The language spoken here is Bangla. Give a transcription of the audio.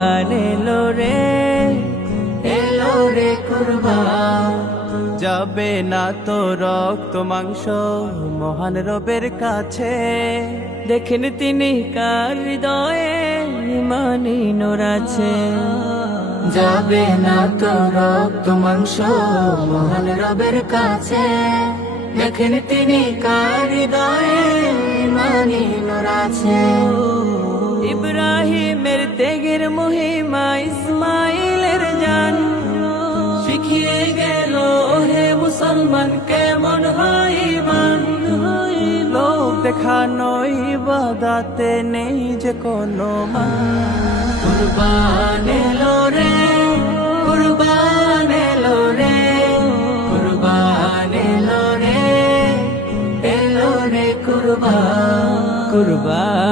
এলো রে, এলো রে কুরবান। যাবে না তো রক্ত মাংস মহান রবের কাছে। দেখেন তিনি কার হৃদয়ে ইমানি নূর আছে। যাবে না তো রক্ত মাংস মহান রবের কাছে। দেখেন তিনি কার হৃদয়ে ইমানি নূর আছে। ইব্রাহিমের ত্যাগের মহিমা ইসমাইলের জান শিখিয়ে গেল হে মুসলমান কেমন হয় ঈমান। লোক দেখানো ইবাদতে নেই যে কোনো মান। কুরবান এলো রে, কুরবান এলো রে, কুরবান এলো রে, এলো রে কুরবান। কুরবান